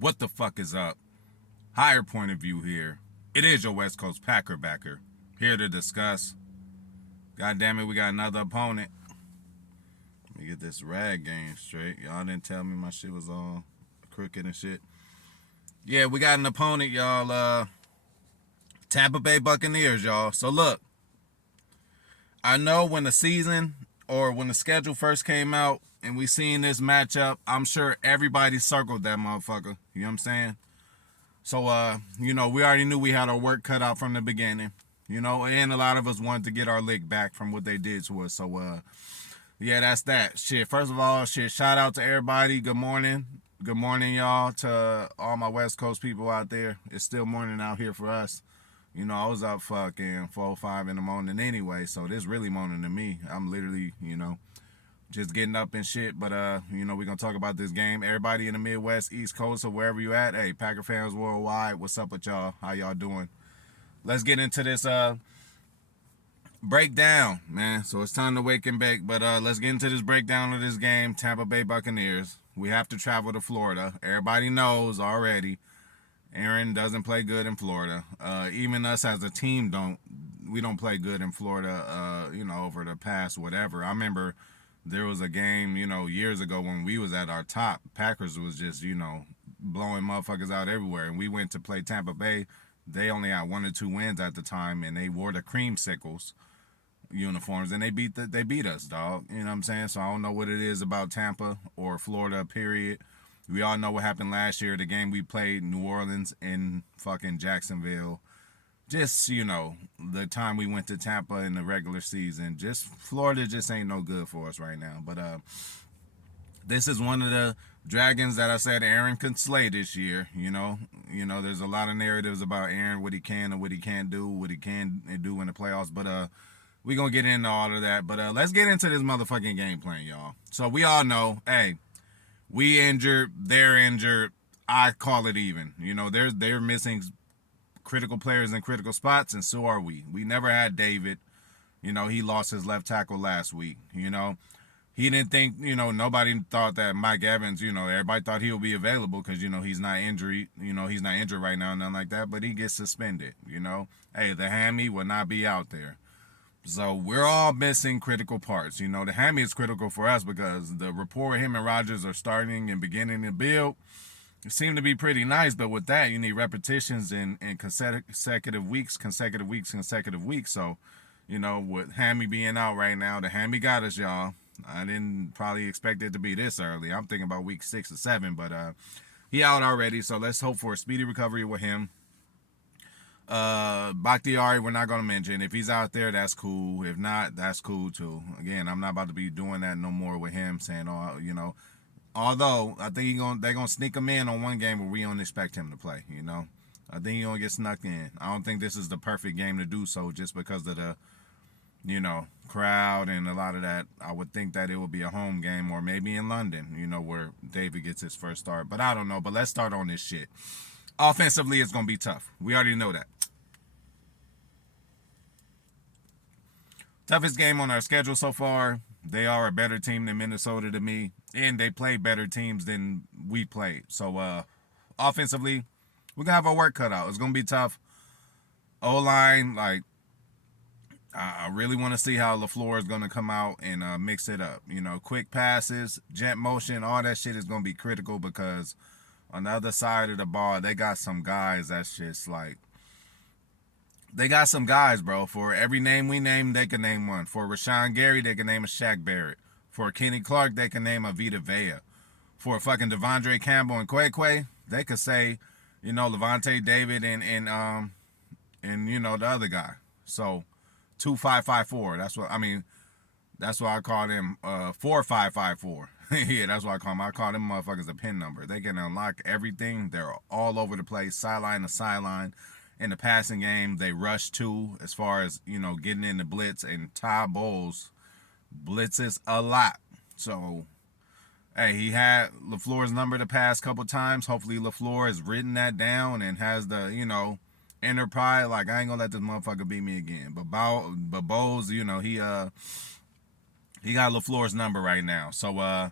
What the fuck is up? Higher point of view here. It is your West Coast Packer backer. Here to discuss. God damn it, we got another opponent. Let me get this rag game straight. Y'all didn't tell me my shit was all crooked and shit. Yeah, we got an opponent, y'all. Tampa Bay Buccaneers, y'all. So look, I know when the season or when the schedule first came out and we seen this matchup, I'm sure everybody circled that motherfucker. You know what I'm saying? So, we already knew we had our work cut out from the beginning, and a lot of us wanted to get our lick back from what they did to us. So, yeah, that's that. Shit, first of all, shout out to everybody. Good morning. Good morning, y'all, to all my West Coast people out there. It's still morning out here for us. I was up fucking 4 or 5 in the morning anyway, so this really morning to me. I'm literally, just getting up and shit. But we're gonna talk about this game. Everybody in the Midwest, East Coast, or wherever you at, hey, Packer fans worldwide, what's up with y'all? How y'all doing? Let's get into this breakdown, man. So it's time to wake and bake. But let's get into this breakdown of this game. Tampa Bay Buccaneers. We have to travel to Florida. Everybody knows already. Aaron doesn't play good in Florida. Even us as a team don't play good in Florida. Over the past whatever. I remember there was a game, years ago when we was at our top. Packers was just, blowing motherfuckers out everywhere. And we went to play Tampa Bay. They only had 1 or 2 wins at the time, and they wore the creamsicles uniforms, and they beat us, dog. You know what I'm saying? So I don't know what it is about Tampa or Florida, period. We all know what happened last year, the game we played New Orleans and fucking Jacksonville. Just, the time we went to Tampa in the regular season. Just Florida just ain't no good for us right now. But this is one of the dragons that I said Aaron could slay this year. There's a lot of narratives about Aaron, what he can and what he can't do, what he can do in the playoffs. But we gonna get into all of that. But let's get into this motherfucking game plan, y'all. So we all know, hey, we injured, they're injured. I call it even. They're missing critical players in critical spots, and so are we. We never had David. He lost his left tackle last week. He didn't think, nobody thought that Mike Evans, everybody thought he would be available because, he's not injured. He's not injured right now, nothing like that, but he gets suspended, Hey, the hammy will not be out there. So we're all missing critical parts. The hammy is critical for us because the rapport him and Rodgers are starting and beginning to build. It seemed to be pretty nice, but with that, you need repetitions and consecutive weeks. So, with Hammy being out right now, the Hammy got us, y'all. I didn't probably expect it to be this early. I'm thinking about week 6 or 7, but he out already, so let's hope for a speedy recovery with him. Bakhtiari, we're not going to mention. If he's out there, that's cool. If not, that's cool too. Again, I'm not about to be doing that no more with him, saying, although I think they're gonna sneak him in on one game where we don't expect him to play. I think he's gonna get snuck in. I don't think this is the perfect game to do so, just because of the, crowd and a lot of that. I would think that it would be a home game or maybe in London, where David gets his first start. But I don't know. But let's start on this shit. Offensively, it's gonna be tough. We already know that. Toughest game on our schedule so far. They are a better team than Minnesota to me, and they play better teams than we played. So, offensively, we're going to have our work cut out. It's going to be tough. O-line, I really want to see how LaFleur is going to come out and mix it up. Quick passes, jet motion, all that shit is going to be critical because on the other side of the ball, they got some guys that's just they got some guys, bro. For every name we name, they can name one. For Rashawn Gary, they can name a Shaq Barrett. For Kenny Clark, they can name a Vita Vea. For fucking Devondre Campbell and Quay, they could say, Levante David and the other guy. So 2554. That's why I call them 4554. Yeah, that's why I call them. I call them motherfuckers a pin number. They can unlock everything. They're all over the place, sideline to sideline. In the passing game, they rush too, as far as, getting in the blitz. And Ty Bowles blitzes a lot. So, hey, he had LaFleur's number the past couple times. Hopefully LaFleur has written that down and has the, inner pride. I ain't gonna let this motherfucker beat me again. But Bowles, he got LaFleur's number right now. So,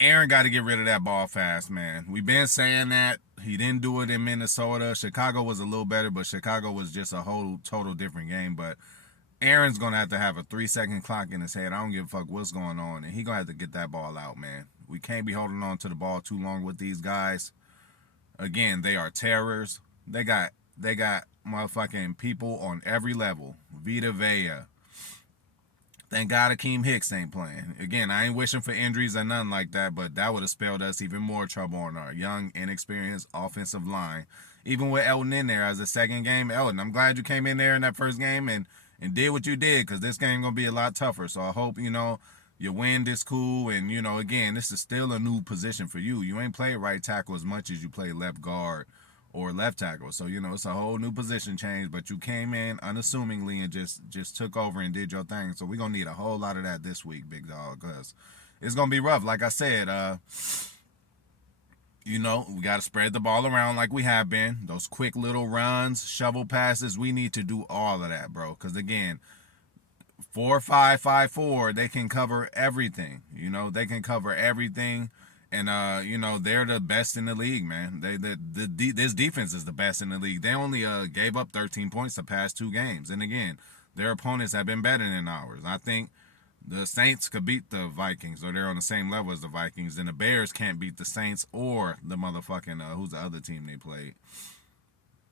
Aaron got to get rid of that ball fast, man. We've been saying that. He didn't do it in Minnesota. Chicago was a little better, but Chicago was just a whole total different game. But Aaron's gonna have a 3 second clock in his head. I don't give a fuck what's going on, and he gonna have to get that ball out, man. We can't be holding on to the ball too long with these guys. Again, they are terrors. They got motherfucking people on every level. Vita Vea. Thank God Akeem Hicks ain't playing. Again, I ain't wishing for injuries or nothing like that, but that would have spelled us even more trouble on our young, inexperienced offensive line. Even with Elton in there as a second game, Elton, I'm glad you came in there in that first game and did what you did, because this game gonna be a lot tougher. So I hope you win this cool, and again, this is still a new position for you. You ain't played right tackle as much as you play left guard or left tackle. So it's a whole new position change, but you came in unassumingly and just took over and did your thing. So we're gonna need a whole lot of that this week, big dog, because it's gonna be rough. Like I said, we got to spread the ball around like we have been. Those quick little runs, shovel passes, we need to do all of that, bro. Because again, 4-5-5-4, they can cover everything. They can cover everything. And they're the best in the league, man. This defense is the best in the league. They only gave up 13 points the past 2 games. And again, their opponents have been better than ours. I think the Saints could beat the Vikings, or they're on the same level as the Vikings. And the Bears can't beat the Saints or the motherfucking who's the other team they played,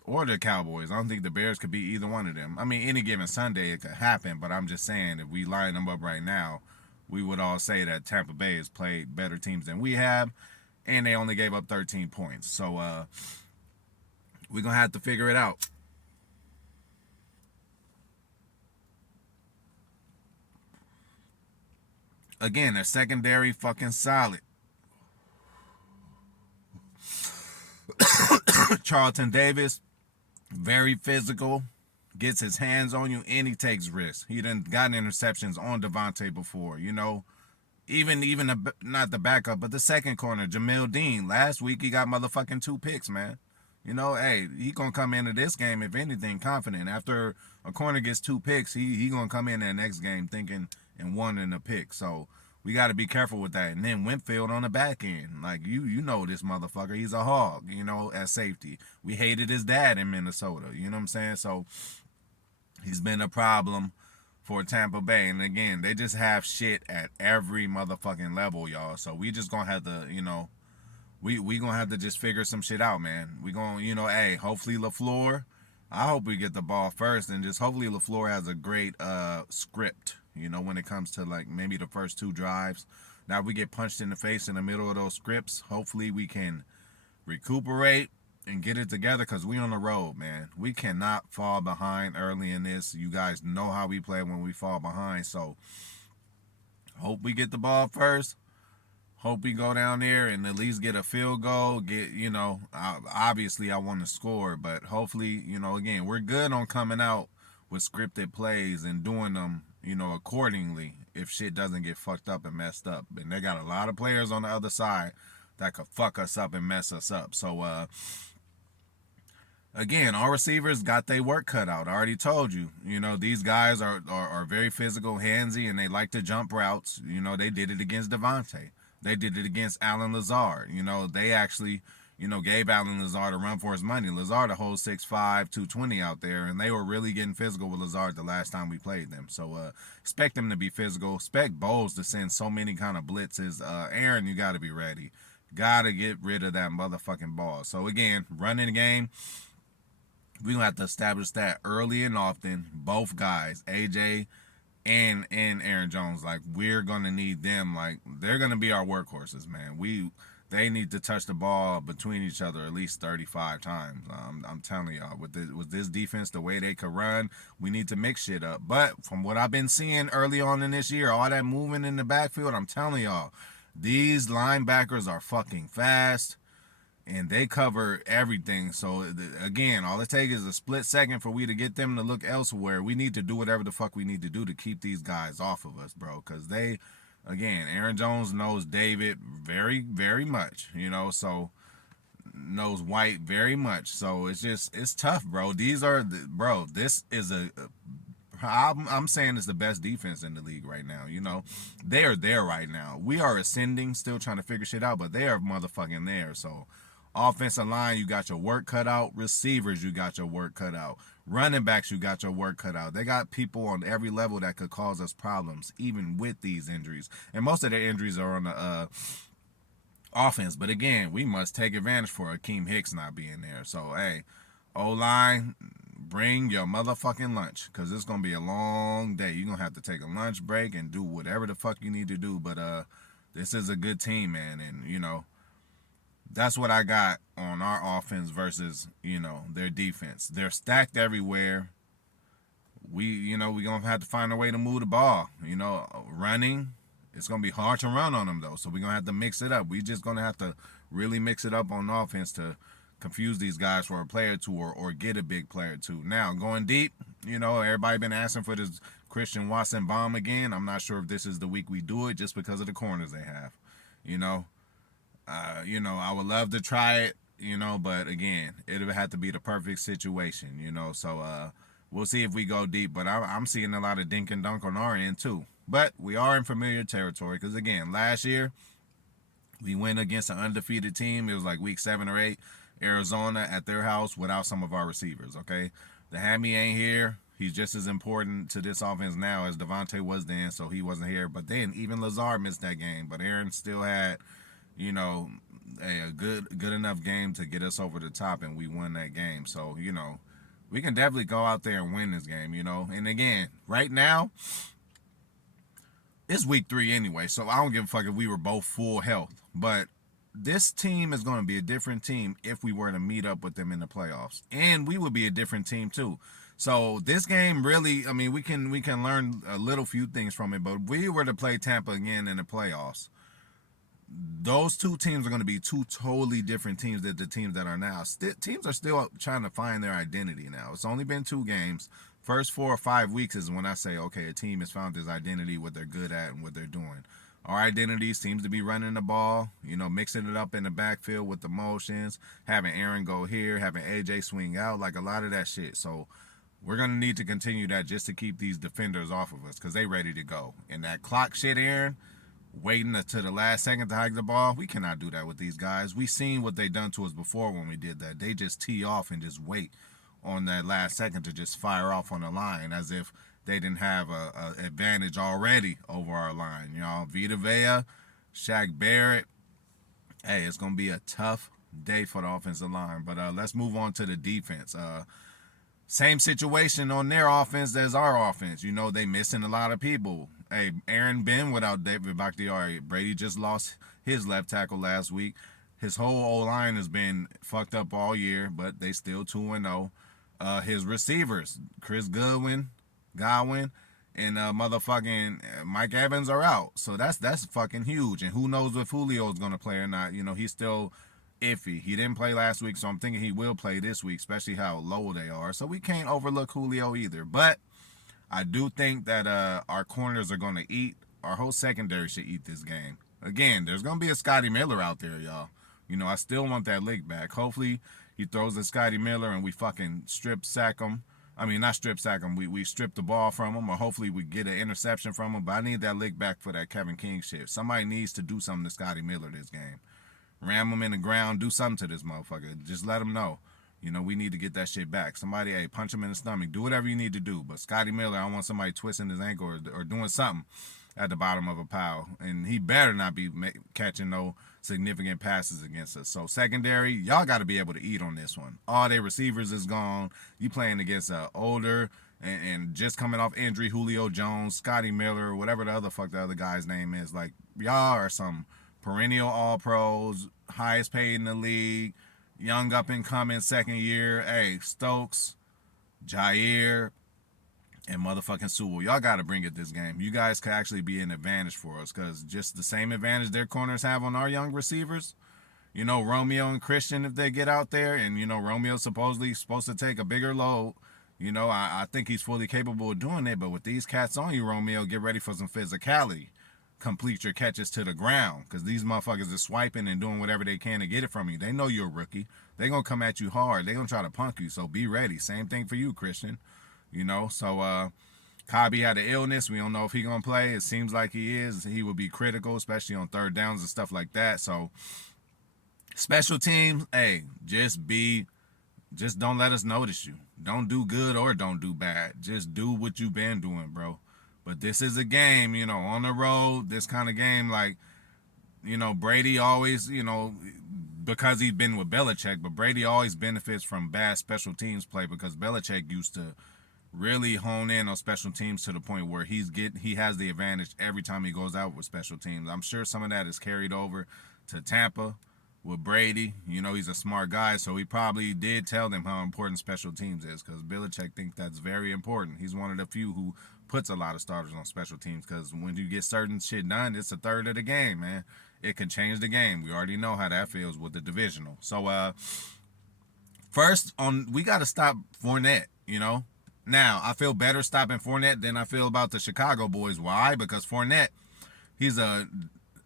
or the Cowboys. I don't think the Bears could beat either one of them. I mean, any given Sunday it could happen, but I'm just saying, if we line them up right now, we would all say that Tampa Bay has played better teams than we have, and they only gave up 13 points. So we're going to have to figure it out. Again, their secondary fucking solid. Charlton Davis, very physical, gets his hands on you, and he takes risks. He done gotten interceptions on davante before, Even not the backup, but the second corner, Jamil Dean. Last week he got motherfucking 2 picks, man. Hey, he gonna come into this game, if anything, confident. After a corner gets 2 picks, he gonna come in that next game thinking and wanting a pick. So we got to be careful with that. And then Winfield on the back end, like you know this motherfucker, he's a hog. At safety, we hated his dad in Minnesota. You know what I'm saying? So he's been a problem for Tampa Bay. And again, they just have shit at every motherfucking level, y'all. So we just gonna have to, we gonna have to just figure some shit out, man. We gonna, hey, hopefully LaFleur, I hope we get the ball first, and just hopefully LaFleur has a great script, when it comes to like maybe the first 2 drives. Now if we get punched in the face in the middle of those scripts, hopefully we can recuperate and get it together, because we on the road, man. We cannot fall behind early in this. You guys know how we play when we fall behind. So hope we get the ball first. Hope we go down there and at least get a field goal. Obviously I want to score, but hopefully, again, we're good on coming out with scripted plays and doing them, accordingly, if shit doesn't get fucked up and messed up. And they got a lot of players on the other side that could fuck us up and mess us up. So, again, our receivers got their work cut out. I already told you. These guys are very physical, handsy, and they like to jump routes. They did it against davante. They did it against Alan Lazard. They actually, gave Alan Lazard a run for his money. Lazard a whole 6'5", 220 out there, and they were really getting physical with Lazard the last time we played them. So expect them to be physical. Expect Bowles to send so many kind of blitzes. Aaron, you got to be ready. Got to get rid of that motherfucking ball. So again, running the game, we're going to have to establish that early and often. Both guys, AJ and Aaron Jones, like, we're going to need them. Like, they're going to be our workhorses, man. They need to touch the ball between each other at least 35 times. I'm telling y'all, with this defense, the way they could run, we need to mix shit up. But from what I've been seeing early on in this year, all that moving in the backfield, I'm telling y'all, these linebackers are fucking fast, and they cover everything. So again, all it takes is a split second for we to get them to look elsewhere. We need to do whatever the fuck we need to do to keep these guys off of us, bro. Because again, Aaron Jones knows David very, very much, so knows White very much. So it's tough, bro. This is I'm saying it's the best defense in the league right now. They are there right now. We are ascending, still trying to figure shit out, but they are motherfucking there. So, offensive line, you got your work cut out. Receivers, you got your work cut out. Running backs, you got your work cut out. They got people on every level that could cause us problems, even with these injuries. And most of their injuries are on the offense. But again, we must take advantage for Akeem Hicks not being there. So, hey, O-line, bring your motherfucking lunch, because it's going to be a long day. You're going to have to take a lunch break and do whatever the fuck you need to do. But this is a good team, man. And, that's what I got on our offense versus, their defense. They're stacked everywhere. We're going to have to find a way to move the ball. Running, it's going to be hard to run on them, though. So we're going to have to mix it up. We're just going to have to really mix it up on offense to confuse these guys for a player or two, or get a big player or two. Now, going deep, everybody been asking for this Christian Watson bomb again. I'm not sure if this is the week we do it, just because of the corners they have. I would love to try it, but again, it would have to be the perfect situation, So we'll see if we go deep. But I'm seeing a lot of dink and dunk on our end too. But we are in familiar territory, because again, last year we went against an undefeated team. It was like week 7 or 8, Arizona at their house, without some of our receivers. Okay, the Hammy ain't here. He's just as important to this offense now as Davante was then, so he wasn't here. But then even Lazard missed that game, but Aaron still had a good enough game to get us over the top, and we won that game. So, we can definitely go out there and win this game, And again, right now, it's week 3 anyway, so I don't give a fuck if we were both full health. But this team is going to be a different team if we were to meet up with them in the playoffs. And we would be a different team too. So this game really, we can learn a little few things from it, but if we were to play Tampa again in the playoffs, those two teams are going to be two totally different teams than the teams that are now. Teams are still trying to find their identity now. It's only been 2 games. First 4 or 5 weeks is when I say, okay, a team has found its identity, what they're good at, and what they're doing. Our identity seems to be running the ball, mixing it up in the backfield with the motions, having Aaron go here, having AJ swing out, like a lot of that shit. So we're going to need to continue that just to keep these defenders off of us, because they ready to go. And that clock shit, Aaron, waiting to the last second to hike the ball, we cannot do that with these guys. We seen what they done to us before when we did that. They just tee off and just wait on that last second to just fire off on the line, as if they didn't have a advantage already over our line. Vita Vea, Shaq Barrett. Hey, it's going to be a tough day for the offensive line. But let's move on to the defense. Same situation on their offense as our offense. They missing a lot of people. Hey, Aaron been without David Bakhtiari. Brady just lost his left tackle last week. His whole O-line has been fucked up all year, but they still 2-0. His receivers, Chris Godwin, and motherfucking Mike Evans are out. So that's fucking huge. And who knows if Julio's going to play or not. He's still iffy. He didn't play last week, so I'm thinking he will play this week, especially how low they are. So we can't overlook Julio either. But I do think that our corners are going to eat. Our whole secondary should eat this game. Again, there's going to be a Scotty Miller out there, y'all. I still want that lick back. Hopefully, he throws at Scotty Miller and we fucking strip sack him. Not strip sack him. We strip the ball from him, or hopefully we get an interception from him. But I need that lick back for that Kevin King shit. Somebody needs to do something to Scotty Miller this game. Ram him in the ground. Do something to this motherfucker. Just let him know. We need to get that shit back. Somebody, hey, punch him in the stomach. Do whatever you need to do. But Scotty Miller, I want somebody twisting his ankle or doing something at the bottom of a pile. And he better not be catching no significant passes against us. So secondary, y'all got to be able to eat on this one. All their receivers is gone. You playing against older and just coming off injury, Julio Jones, Scotty Miller, whatever the other guy's name is. Like, y'all are some perennial all-pros, highest paid in the league, young up-and-coming second year. Hey, Stokes, Jair, and motherfucking Sewell. Y'all got to bring it this game. You guys could actually be an advantage for us, because just the same advantage their corners have on our young receivers. Romeo and Christian, if they get out there, and, Romeo's supposedly supposed to take a bigger load. I think he's fully capable of doing it, but with these cats on you, Romeo, get ready for some physicality. Complete your catches to the ground, because these motherfuckers are swiping and doing whatever they can to get it from you. They know you're a rookie. They're going to come at you hard. They're going to try to punk you, so be ready. Same thing for you, Christian. So Cobby had an illness. We don't know if he's going to play. It seems like he is. He would be critical, especially on third downs and stuff like that. So, special teams, hey, just don't let us notice you. Don't do good or don't do bad. Just do what you've been doing, bro. But this is a game, on the road, this kind of game, like, Brady always, because he's been with Belichick, but Brady always benefits from bad special teams play because Belichick used to really hone in on special teams to the point where he has the advantage every time he goes out with special teams. I'm sure some of that is carried over to Tampa with Brady. He's a smart guy, so he probably did tell them how important special teams is because Belichick thinks that's very important. He's one of the few who puts a lot of starters on special teams because when you get certain shit done, it's a third of the game, man. It can change the game. We already know how that feels with the divisional. So, first, we got to stop Fournette, Now, I feel better stopping Fournette than I feel about the Chicago boys. Why? Because Fournette, he's a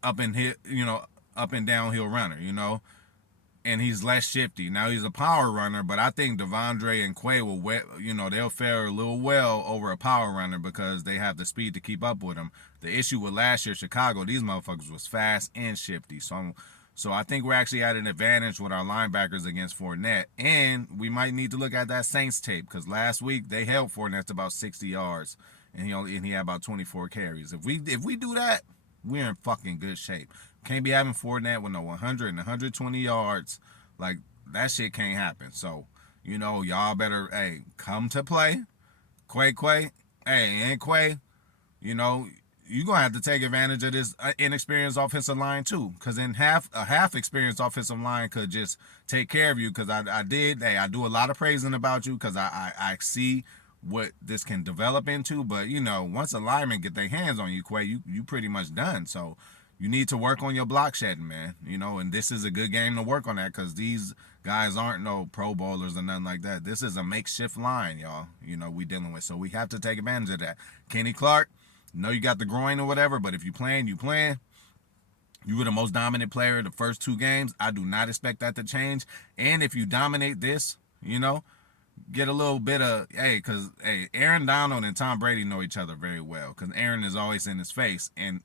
up and hit, up and downhill runner, and he's less shifty. Now he's a power runner, but I think Devondre and Quay they'll fare a little well over a power runner because they have the speed to keep up with him. The issue with last year Chicago, these motherfuckers was fast and shifty. So I think we're actually at an advantage with our linebackers against Fournette, and we might need to look at that Saints tape because last week they held Fournette to about 60 yards, and he had about 24 carries. If we do that, we're in fucking good shape. Can't be having Fournette with no 100 and 120 yards. Like, that shit can't happen. So, y'all better, come to play. Quay. And Quay, you're going to have to take advantage of this inexperienced offensive line, too. Because then a half-experienced offensive line could just take care of you. Because I do a lot of praising about you because I see what this can develop into. But, once a lineman get their hands on you, Quay, you pretty much done. So, you need to work on your block shedding, man. And this is a good game to work on that because these guys aren't no Pro Bowlers or nothing like that. This is a makeshift line, y'all, we dealing with. So we have to take advantage of that. Kenny Clark, you got the groin or whatever, but if you playing, you playing. You were the most dominant player the first 2 games. I do not expect that to change. And if you dominate this, get a little bit of, because Aaron Donald and Tom Brady know each other very well because Aaron is always in his face. And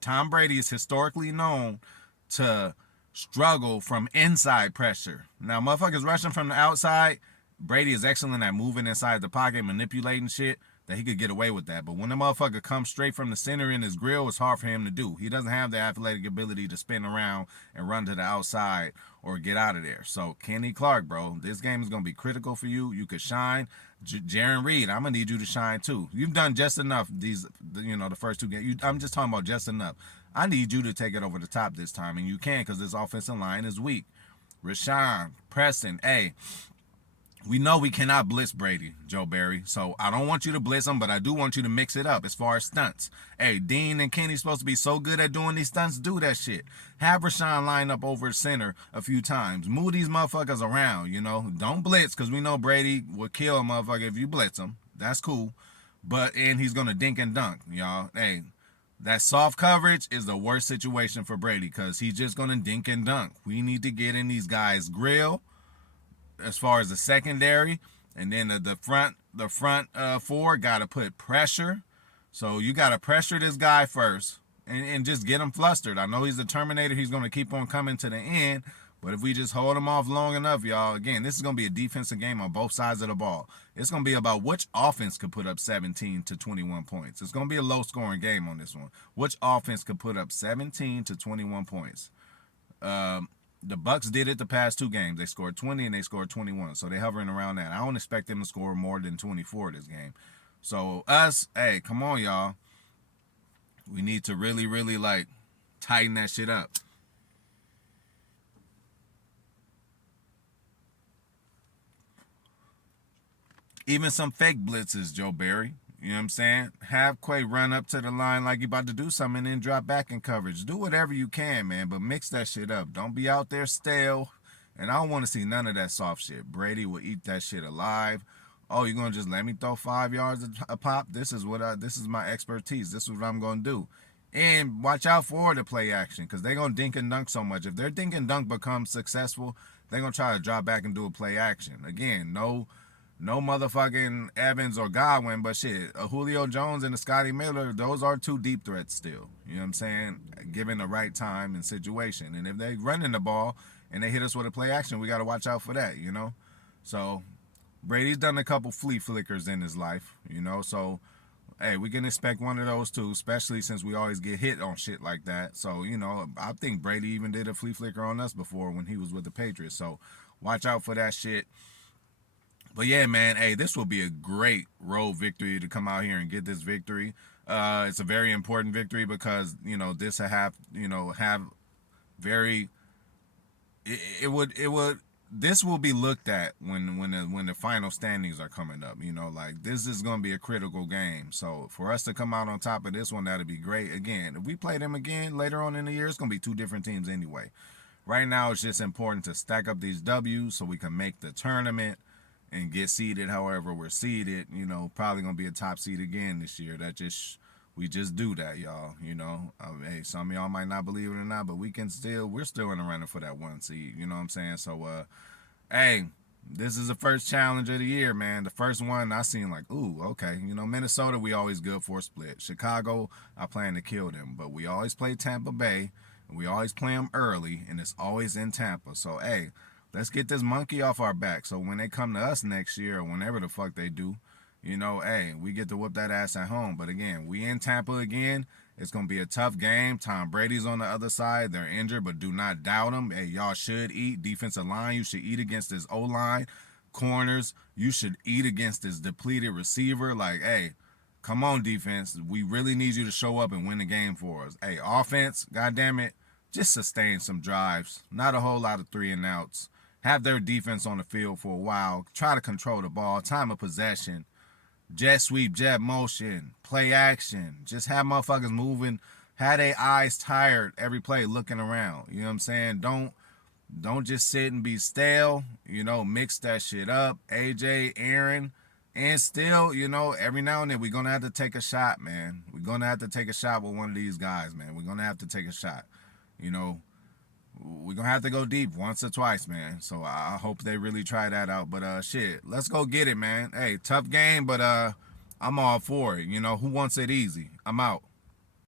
Tom Brady is historically known to struggle from inside pressure. Now, motherfuckers rushing from the outside, Brady is excellent at moving inside the pocket, manipulating shit, that he could get away with that. But when the motherfucker comes straight from the center in his grill, it's hard for him to do. He doesn't have the athletic ability to spin around and run to the outside or get out of there. So, Kenny Clark, bro, this game is going to be critical for you. You could shine. Jaron Reed, I'm going to need you to shine too. You've done just enough the first 2 games. I'm just talking about just enough. I need you to take it over the top this time, and you can because this offensive line is weak. Rashawn, Preston, we know we cannot blitz Brady, Joe Barry. So I don't want you to blitz him, but I do want you to mix it up as far as stunts. Dean and Kenny's supposed to be so good at doing these stunts. Do that shit. Have Rashawn line up over center a few times. Move these motherfuckers around, Don't blitz because we know Brady will kill a motherfucker if you blitz him. That's cool. And he's going to dink and dunk, y'all. That soft coverage is the worst situation for Brady because he's just going to dink and dunk. We need to get in these guys' grill as far as the secondary, and then the front 4 got to put pressure. So you got to pressure this guy first and just get him flustered. I know he's the Terminator. He's going to keep on coming to the end, but if we just hold him off long enough, y'all, again, this is going to be a defensive game on both sides of the ball. It's going to be about which offense could put up 17 to 21 points. It's going to be a low-scoring game on this one. Which offense could put up 17 to 21 points? The Bucs did it the past 2 games. They scored 20 and they scored 21. So they're hovering around that. I don't expect them to score more than 24 this game. So come on, y'all. We need to really, really, tighten that shit up. Even some fake blitzes, Joe Barry. You know what I'm saying? Have Quay run up to the line like you about to do something and then drop back in coverage. Do whatever you can, man, but mix that shit up. Don't be out there stale. And I don't want to see none of that soft shit. Brady will eat that shit alive. Oh, you're going to just let me throw 5 yards a pop? This is my expertise. This is what I'm going to do. And watch out for the play action because they're going to dink and dunk so much. If their dink and dunk becomes successful, they're going to try to drop back and do a play action. Again, no No motherfucking Evans or Godwin, but shit, a Julio Jones and a Scotty Miller, those are two deep threats still. You know what I'm saying? Given the right time and situation. And if they running the ball and they hit us with a play action, we got to watch out for that, you know? So Brady's done a couple flea flickers in his life, you know? So, hey, we can expect one of those too, especially since we always get hit on shit like that. So, you know, I think Brady even did a flea flicker on us before when he was with the Patriots. So, watch out for that shit. But yeah, man, hey, this will be a great road victory to come out here and get this victory. It's a very important victory because this will have very it would this will be looked at when the final standings are coming up. Like this is going to be a critical game. So for us to come out on top of this one, that'd be great. Again, if we play them again later on in the year, it's going to be two different teams anyway. Right now, it's just important to stack up these W's so we can make the tournament and get seeded however we're seeded. Probably gonna be a top seed again this year. We just do that, y'all. Hey, some of y'all might not believe it or not, but we're still in the running for that one seed. You know what I'm saying? So, hey, this is the first challenge of the year, man. The first one I seen like, ooh, okay. Minnesota, we always good for a split. Chicago, I plan to kill them, but we always play Tampa Bay, and we always play them early, and it's always in Tampa. So, hey, let's get this monkey off our back. So when they come to us next year or whenever the fuck they do, hey, we get to whoop that ass at home. But again, we in Tampa again. It's going to be a tough game. Tom Brady's on the other side. They're injured, but do not doubt them. Hey, y'all should eat. Defensive line, you should eat against this O-line. Corners, you should eat against this depleted receiver. Like, hey, come on, defense. We really need you to show up and win the game for us. Hey, offense, goddamn it, just sustain some drives. Not a whole lot of 3-and-outs. Have their defense on the field for a while. Try to control the ball. Time of possession. Jet sweep, jet motion, play action. Just have motherfuckers moving. Have their eyes tired every play looking around. You know what I'm saying? Don't just sit and be stale. Mix that shit up. AJ, Aaron, and still, every now and then we're going to have to take a shot, man. We're going to have to take a shot with one of these guys, man. We're going to have to take a shot. We're gonna have to go deep once or twice, man. So I hope they really try that out. But shit, let's go get it, man. Hey, tough game, but I'm all for it. Who wants it easy? I'm out.